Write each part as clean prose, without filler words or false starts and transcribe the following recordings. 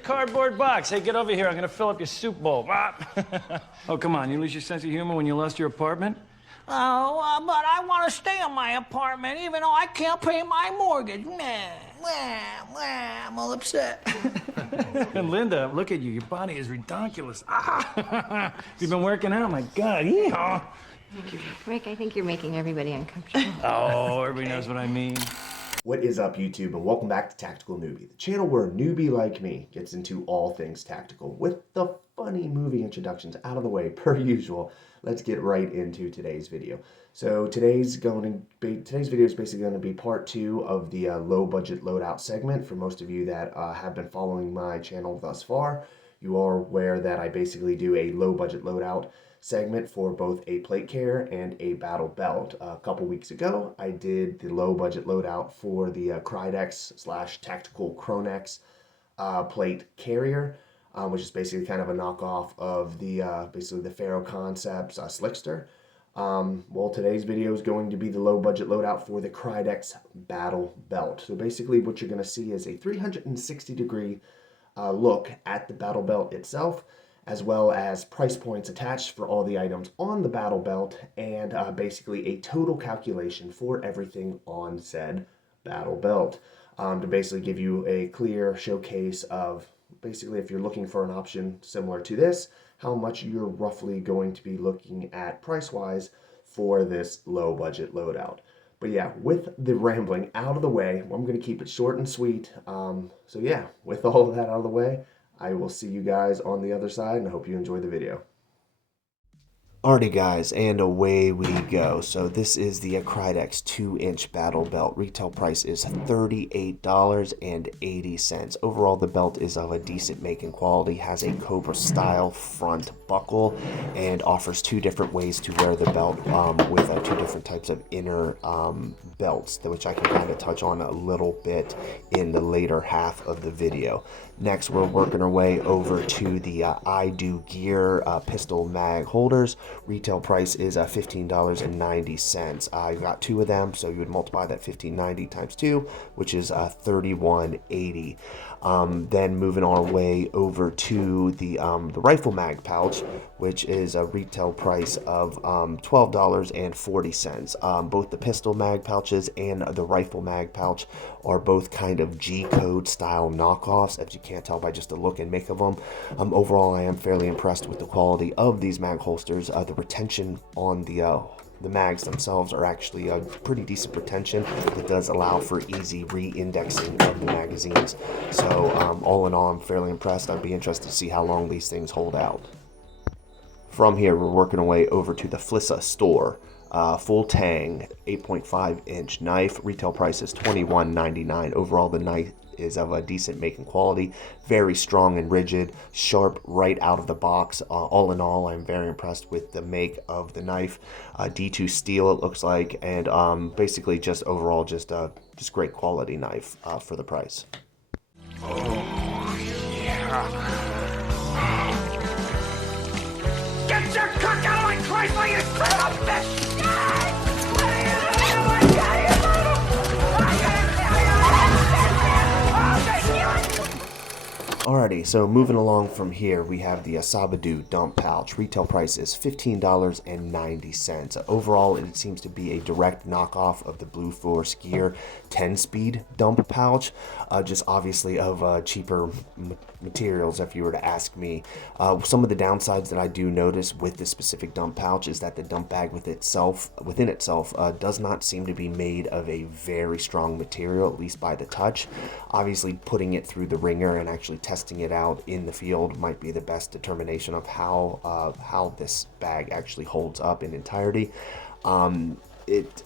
your cardboard box. Hey, get over here. I'm gonna fill up your soup bowl. Oh, come on. You lose your sense of humor when you lost your apartment? Oh, but I want to stay in my apartment even though I can't pay my mortgage. I'm all upset. And Linda, look at you. Your body is redonkulous. You've been working out? My God. Yeehaw. Rick, I think you're making everybody uncomfortable. Oh, everybody knows what I mean. What is up, YouTube, and welcome back to Tactical Newbie, the channel where a newbie like me gets into all things tactical. With the funny movie introductions out of the way, per usual, let's get right into today's video. So today's video is basically going to be part 2 of the low budget loadout segment. For most of you that have been following my channel thus far, you are aware that I basically do a low budget loadout segment for both a plate carrier and a battle belt. A couple weeks ago, I did the low budget loadout for the Krydex / Tactical Kronex plate carrier, which is basically kind of a knockoff of the basically the Pharaoh Concepts Slickster. Well, today's video is going to be the low budget loadout for the Krydex battle belt. So basically what you're going to see is a 360-degree look at the battle belt itself, as well as price points attached for all the items on the battle belt, and basically a total calculation for everything on said battle belt, to basically give you a clear showcase of basically, if you're looking for an option similar to this, how much you're roughly going to be looking at price-wise for this low budget loadout. But yeah, with the rambling out of the way, I'm going to keep it short and sweet. So yeah, with all of that out of the way, I will see you guys on the other side, and I hope you enjoy the video. Alrighty guys, and away we go. So this is the Krydex 2-inch battle belt. Retail price is $38.80. Overall, the belt is of a decent make and quality, has a Cobra style front buckle, and offers 2 different ways to wear the belt with 2 different types of inner belts, which I can kind of touch on a little bit in the later half of the video. Next, we're working our way over to the IDOGEAR pistol mag holders. Retail price is $15.90. I've got 2 of them, so you would multiply that $15.90 times 2, which is $31.80. Then moving our way over to the rifle mag pouch, which is a retail price of $12.40. Both the pistol mag pouches and the rifle mag pouch are both kind of G-code style knockoffs, as you can't tell by just the look and make of them. Overall, I am fairly impressed with the quality of these mag holsters. The retention on the mags themselves are actually a pretty decent retention. It does allow for easy re-indexing of the magazines. So all in all, I'm fairly impressed. I'd be interested to see how long these things hold out. From here, we're working our way over to the FLISSA store. Full tang, 8.5-inch knife. Retail price is $21.99. Overall, the knife is of a decent make and quality, very strong and rigid, sharp right out of the box. All in all, I'm very impressed with the make of the knife. D2 steel, it looks like, and basically just overall just great quality knife for the price. Oh, yeah. Get your cock out of my Christ, like you son of a bitch! Alrighty, so moving along from here, we have the SABADO dump pouch. Retail price is $15.90. Overall, it seems to be a direct knockoff of the Blue Force Gear 10-speed dump pouch, just obviously of cheaper materials, if you were to ask me. Some of the downsides that I do notice with this specific dump pouch is that the dump bag within itself does not seem to be made of a very strong material, at least by the touch. Obviously, putting it through the ringer and actually testing it out in the field might be the best determination of how this bag actually holds up in entirety.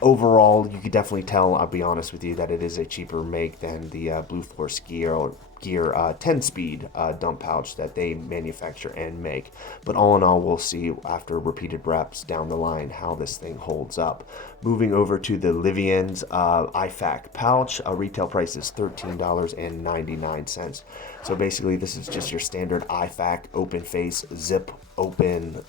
Overall, you could definitely tell, I'll be honest with you, that it is a cheaper make than the Blue Force Gear 10-speed dump pouch that they manufacture and make. But all in all, we'll see after repeated reps down the line how this thing holds up. Moving over to the LIVANS IFAK pouch, retail price is $13.99. So basically, this is just your standard IFAK open face zip open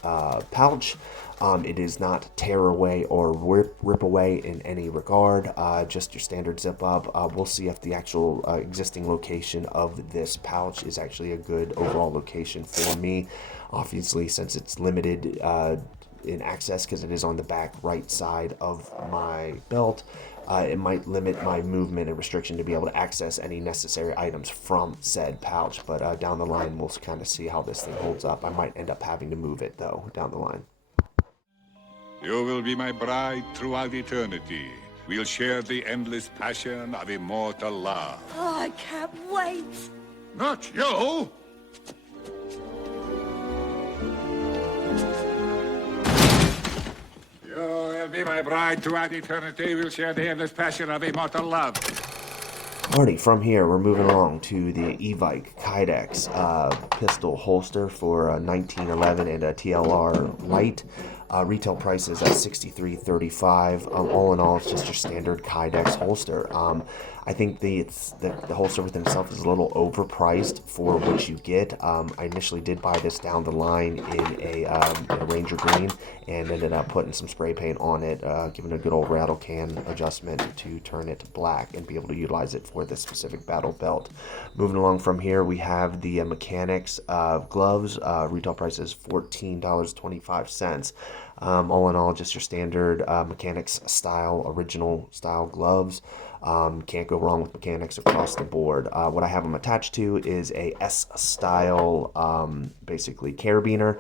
pouch. It is not tear away or rip away in any regard, just your standard zip up. We'll see if the actual existing location of this pouch is actually a good overall location for me. Obviously, since it's limited in access because it is on the back right side of my belt, it might limit my movement and restriction to be able to access any necessary items from said pouch. But down the line, we'll kind of see how this thing holds up. I might end up having to move it, though, down the line. You will be my bride throughout eternity. We'll share the endless passion of immortal love. Oh, I can't wait. Not you! You will be my bride throughout eternity. We'll share the endless passion of immortal love. Alrighty, from here, we're moving along to the IFAK Krydex pistol holster for $19.11 and a TLR light. Retail price is at $63.35. All in all, it's just your standard Krydex holster. I think the holster within itself is a little overpriced for what you get. I initially did buy this down the line in a Ranger Green and ended up putting some spray paint on it, giving it a good old rattle can adjustment to turn it black and be able to utilize it for this specific battle belt. Moving along from here, we have the MECHANIX Gloves. Retail price is $14.25. All in all, just your standard MECHANIX style, original style gloves. Can't go wrong with MECHANIX across the board. What I have them attached to is a S-style, basically carabiner.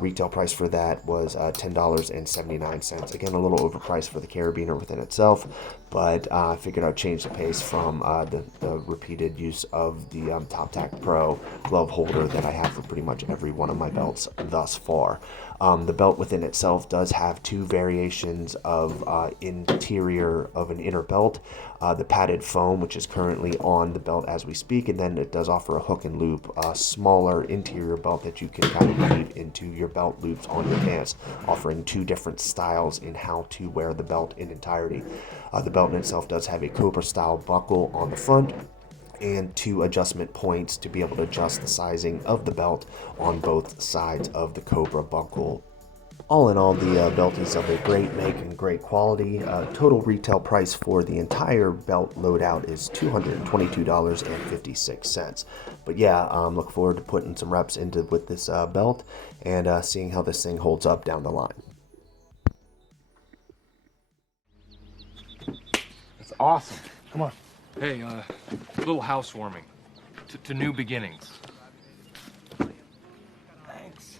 Retail price for that was $10.79. Again, a little overpriced for the carabiner within itself, but I figured I'd change the pace from the repeated use of the Top Tac Pro glove holder that I have for pretty much every one of my belts thus far. The belt within itself does have two variations of interior of an inner belt. The padded foam, which is currently on the belt as we speak, and then it does offer a hook and loop, smaller interior belt that you can kind of weave into your belt loops on your pants, offering two different styles in how to wear the belt in entirety. The belt in itself does have a Cobra style buckle on the front and two adjustment points to be able to adjust the sizing of the belt on both sides of the Cobra buckle. All in all, the belt is of a great make and great quality. Total retail price for the entire belt loadout is $222.56. But yeah, look forward to putting some reps into with this belt and seeing how this thing holds up down the line. That's awesome. Come on. Hey, little housewarming to new beginnings. Thanks.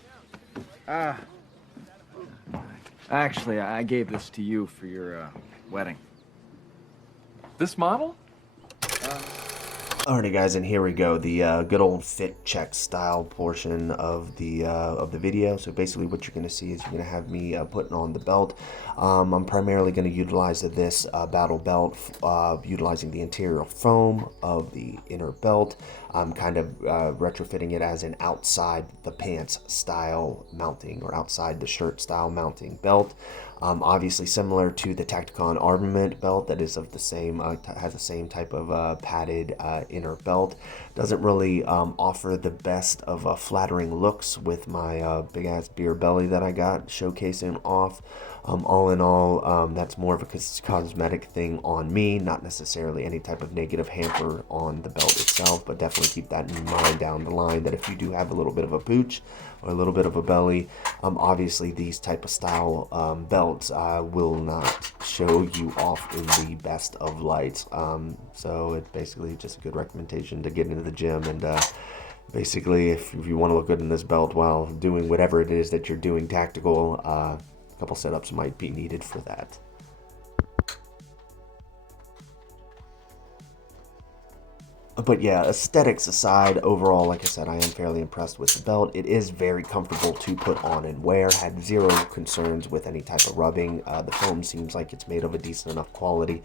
Actually, I gave this to you for your wedding. This model? Alrighty guys, and here we go, the good old fit check style portion of the video. So basically what you're going to see is you're going to have me putting on the belt. I'm primarily going to utilize this battle belt, utilizing the interior foam of the inner belt. I'm kind of retrofitting it as an outside the pants style mounting, or outside the shirt style mounting belt. Obviously similar to the Tacticon Armament belt that is of the same, has the same type of padded inner belt. Doesn't really offer the best of flattering looks with my big ass beer belly that I got showcasing off. All in all, that's more of a cosmetic thing on me, not necessarily any type of negative hamper on the belt itself, but definitely keep that in mind down the line, that if you do have a little bit of a pooch or a little bit of a belly, obviously these type of style belts will not show you off in the best of lights. So it's basically just a good recommendation to get into the gym and basically if you want to look good in this belt while doing whatever it is that you're doing tactical, a couple setups might be needed for that. But yeah, aesthetics aside, overall, like I said, I am fairly impressed with the belt. It is very comfortable to put on and wear. Had zero concerns with any type of rubbing. The foam seems like it's made of a decent enough quality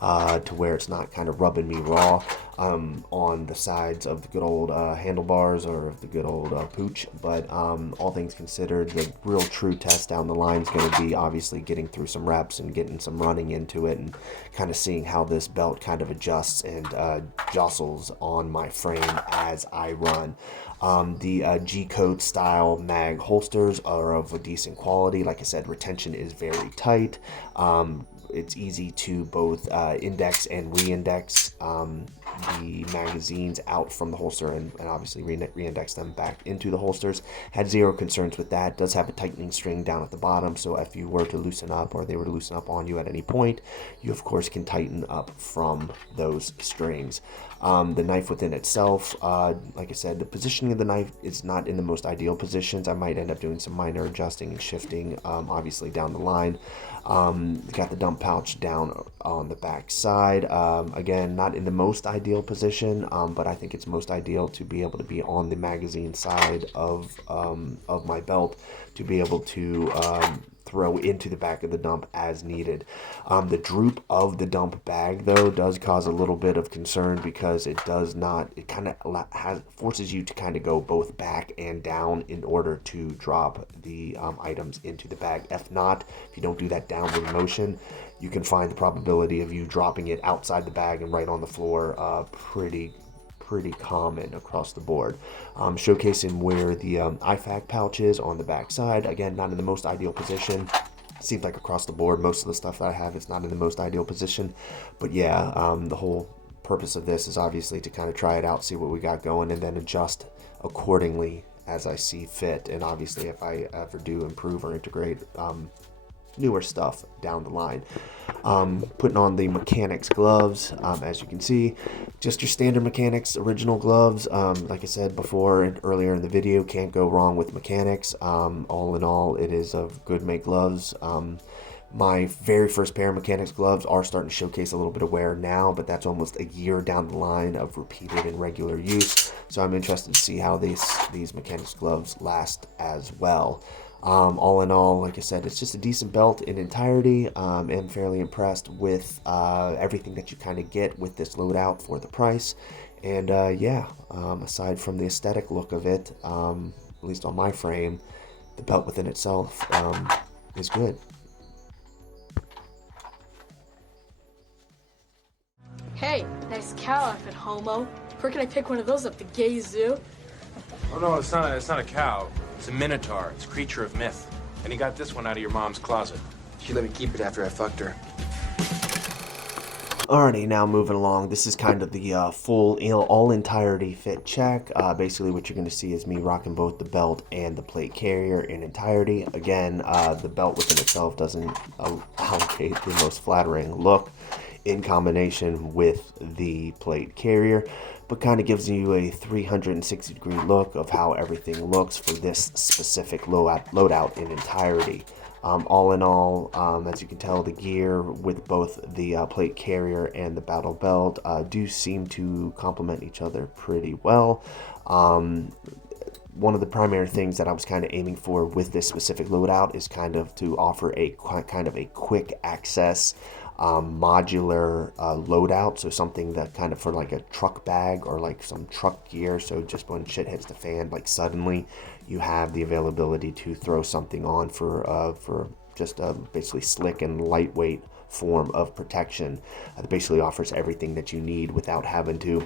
to where it's not kind of rubbing me raw on the sides of the good old handlebars or the good old pooch. But all things considered, the real true test down the line is going to be obviously getting through some reps and getting some running into it and kind of seeing how this belt kind of adjusts and jostles on my frame as I run. The G-code style mag holsters are of a decent quality. Like I said, retention is very tight. It's easy to both index and re-index the magazines out from the holster and obviously re-index them back into the holsters. Had zero concerns with that. Does have a tightening string down at the bottom, so if you were to loosen up or they were to loosen up on you at any point, you of course can tighten up from those strings. The knife within itself, like I said, the positioning of the knife is not in the most ideal positions. I might end up doing some minor adjusting and shifting, obviously down the line. Got the dump pouch down on the back side. Again, not in the most ideal position, but I think it's most ideal to be able to be on the magazine side of my belt to be able to throw into the back of the dump as needed. The droop of the dump bag though does cause a little bit of concern because it kind of forces you to kind of go both back and down in order to drop the items into the bag. If you don't do that downward motion, you can find the probability of you dropping it outside the bag and right on the floor pretty common across the board. Showcasing where the IFAK pouch is on the back side. Again, not in the most ideal position. Seems like across the board, most of the stuff that I have is not in the most ideal position. But yeah, the whole purpose of this is obviously to kind of try it out, see what we got going, and then adjust accordingly as I see fit. And obviously, if I ever do improve or integrate newer stuff down the line. Putting on the MECHANIX gloves, as you can see, just your standard MECHANIX original gloves. Like I said before and earlier in the video, can't go wrong with MECHANIX. All in all, it is of good make gloves. My very first pair of MECHANIX gloves are starting to showcase a little bit of wear now, but that's almost a year down the line of repeated and regular use. So I'm interested to see how these MECHANIX gloves last as well. All in all, like I said, it's just a decent belt in entirety. I'm fairly impressed with everything that you kind of get with this loadout for the price. And yeah, aside from the aesthetic look of it, at least on my frame, the belt within itself is good. Hey, nice cow outfit, homo. Where can I pick one of those up? The gay zoo? Oh no, it's not a cow. It's a minotaur. It's a creature of myth. And he got this one out of your mom's closet. She let me keep it after I fucked her. Alrighty, now moving along. This is kind of the full all entirety fit check. Basically what you're going to see is me rocking both the belt and the plate carrier in entirety. Again, the belt within itself doesn't allocate the most flattering look in combination with the plate carrier, but kind of gives you a 360-degree look of how everything looks for this specific loadout in entirety. All in all, as you can tell, the gear with both the plate carrier and the battle belt do seem to complement each other pretty well. One of the primary things that I was kind of aiming for with this specific loadout is kind of to offer a kind of a quick access modular loadout, so something that kind of for like a truck bag or like some truck gear, so just when shit hits the fan, like suddenly you have the availability to throw something on for just a basically slick and lightweight form of protection that basically offers everything that you need without having to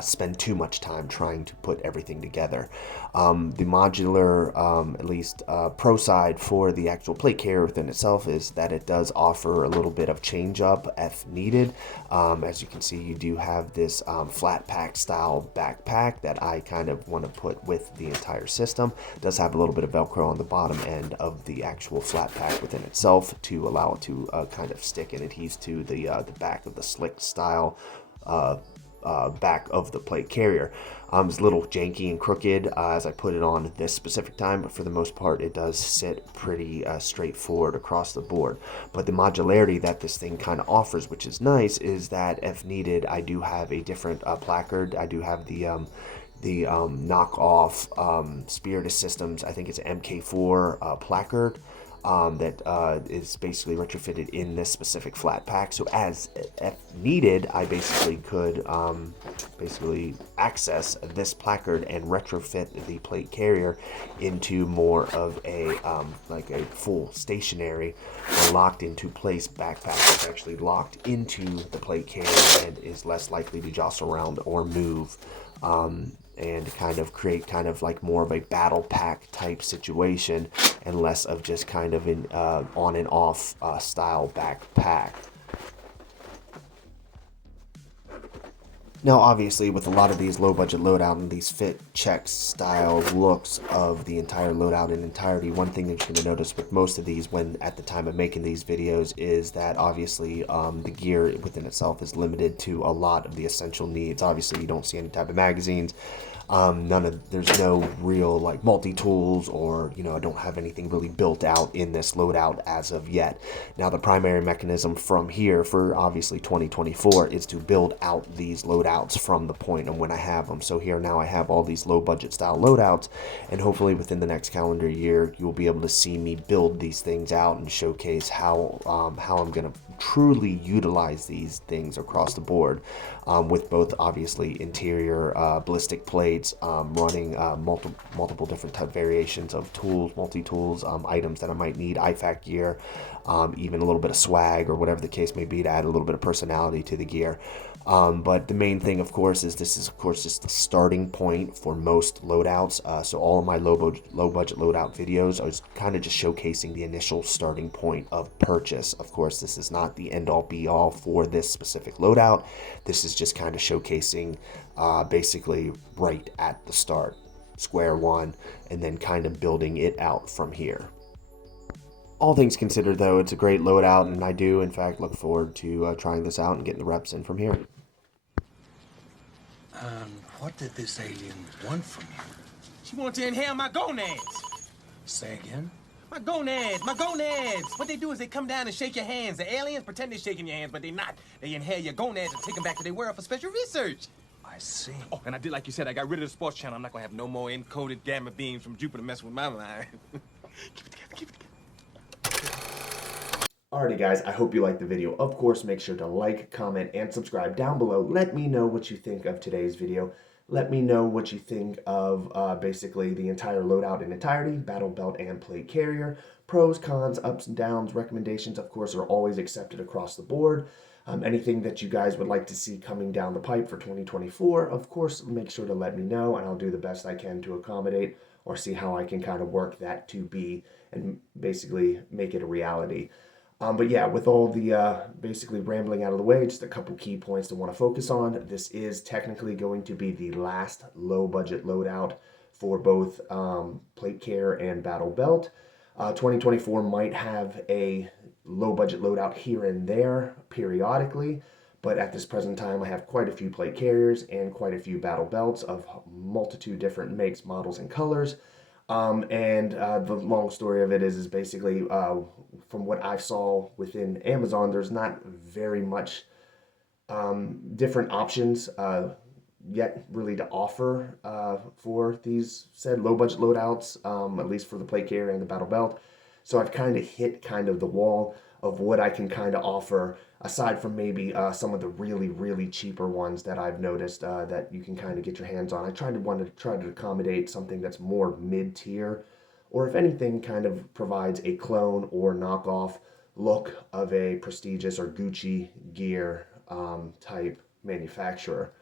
spend too much time trying to put everything together. The modular, at least pro side for the actual plate carrier within itself is that it does offer a little bit of change up if needed. As you can see, you do have this flat pack style backpack that I kind of want to put with the entire system. It does have a little bit of Velcro on the bottom end of the actual flat pack within itself to allow it to kind of stick and adhere to the back of the slick style back of the plate carrier. It's a little janky and crooked as I put it on this specific time, but for the most part it does sit pretty straightforward across the board. But the modularity that this thing kind of offers, which is nice, is that if needed, I do have a different placard. I do have the knockoff Spiritus Systems, I think it's an MK4 placard. That is basically retrofitted in this specific flat pack. So as if needed, I basically could basically access this placard and retrofit the plate carrier into more of a like a full stationary or locked into place backpack that's actually locked into the plate carrier and is less likely to jostle around or move and kind of create kind of like more of a battle pack type situation and less of just kind of an on and off style backpack. Now, obviously, with a lot of these low-budget loadout and these fit check style looks of the entire loadout in entirety, one thing that you're going to notice with most of these when at the time of making these videos is that obviously the gear within itself is limited to a lot of the essential needs. Obviously, you don't see any type of magazines. There's no real like multi-tools, or I don't have anything really built out in this loadout as of yet. Now, the primary mechanism from here for obviously 2024 is to build out these loadouts from the point of when I have them. So here now I have all these low budget style loadouts, and hopefully within the next calendar year you'll be able to see me build these things out and showcase how I'm going to truly utilize these things across the board, with both obviously interior ballistic plates, running multiple different type variations of tools, multi-tools, items that I might need, IFAK gear, even a little bit of swag or whatever the case may be to add a little bit of personality to the gear. But the main thing, of course, is this is, of course, just the starting point for most loadouts. So all of my low budget loadout videos are kind of just showcasing the initial starting point of purchase. Of course, this is not the end all be all for this specific loadout. This is just kind of showcasing basically right at the start, square one, and then kind of building it out from here. All things considered, though, it's a great loadout, and I do, in fact, look forward to trying this out and getting the reps in from here. What did this alien want from you? She wants to inhale my gonads. Say again? My gonads, my gonads. What they do is they come down and shake your hands. The aliens pretend they're shaking your hands, but they're not. They inhale your gonads and take them back to their world for special research. I see. Oh, and I did like you said. I got rid of the sports channel. I'm not going to have no more encoded gamma beams from Jupiter messing with my mind. Keep it together, keep it together. Alrighty guys, I hope you liked the video. Of course, make sure to like, comment, and subscribe down below. Let me know what you think of today's video. Let me know what you think of basically the entire loadout in entirety, battle belt and plate carrier. Pros, cons, ups and downs, recommendations, of course, are always accepted across the board. Anything that you guys would like to see coming down the pipe for 2024, of course, make sure to let me know, and I'll do the best I can to accommodate or see how I can kind of work that to be and basically make it a reality. But yeah, with all the basically rambling out of the way, just a couple key points to want to focus on. This is technically going to be the last low budget loadout for both plate carrier and battle belt. 2024 might have a low budget loadout here and there periodically, but at this present time I have quite a few plate carriers and quite a few battle belts of multitude different makes, models, and colors. The long story of it is basically from what I saw within Amazon, there's not very much different options yet really to offer for these said low budget loadouts, at least for the plate carrier and the battle belt. So I've kind of hit kind of the wall of what I can kind of offer, aside from maybe some of the really cheaper ones that I've noticed that you can kind of get your hands on. I wanted to try to accommodate something that's more mid-tier, or if anything kind of provides a clone or knockoff look of a prestigious or Gucci gear type manufacturer.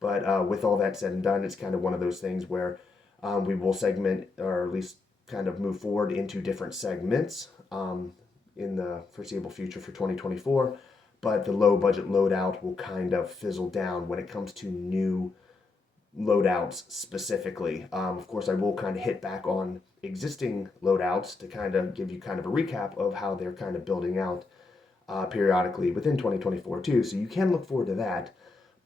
But with all that said and done, it's kind of one of those things where we will segment, or at least kind of move forward into different segments in the foreseeable future for 2024. But the low budget loadout will kind of fizzle down when it comes to new loadouts specifically. Of course, I will kind of hit back on existing loadouts to kind of give you kind of a recap of how they're kind of building out periodically within 2024 too. So you can look forward to that.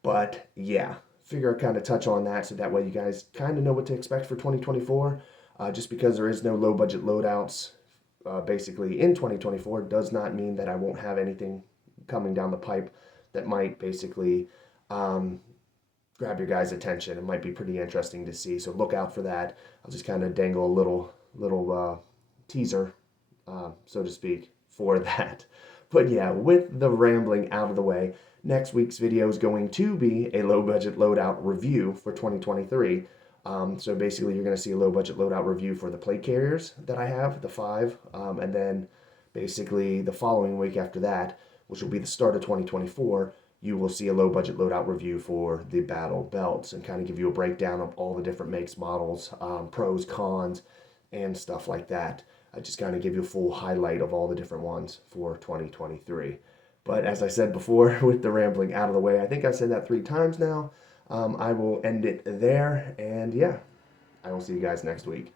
But yeah, figure I'd kind of touch on that so that way you guys kind of know what to expect for 2024. Just because there is no low budget loadouts basically in 2024 does not mean that I won't have anything coming down the pipe that might basically grab your guys' attention. It might be pretty interesting to see, so look out for that. I'll just kind of dangle a little teaser, so to speak, for that. But yeah, with the rambling out of the way, next week's video is going to be a low budget loadout review for 2023. So basically you're going to see a low budget loadout review for the plate carriers that I have, the 5, and then basically the following week after that, which will be the start of 2024, you will see a low budget loadout review for the battle belts and kind of give you a breakdown of all the different makes, models, pros, cons, and stuff like that. I just kind of give you a full highlight of all the different ones for 2023. But as I said before, with the rambling out of the way, I think I've said that 3 times now. I will end it there, and yeah, I will see you guys next week.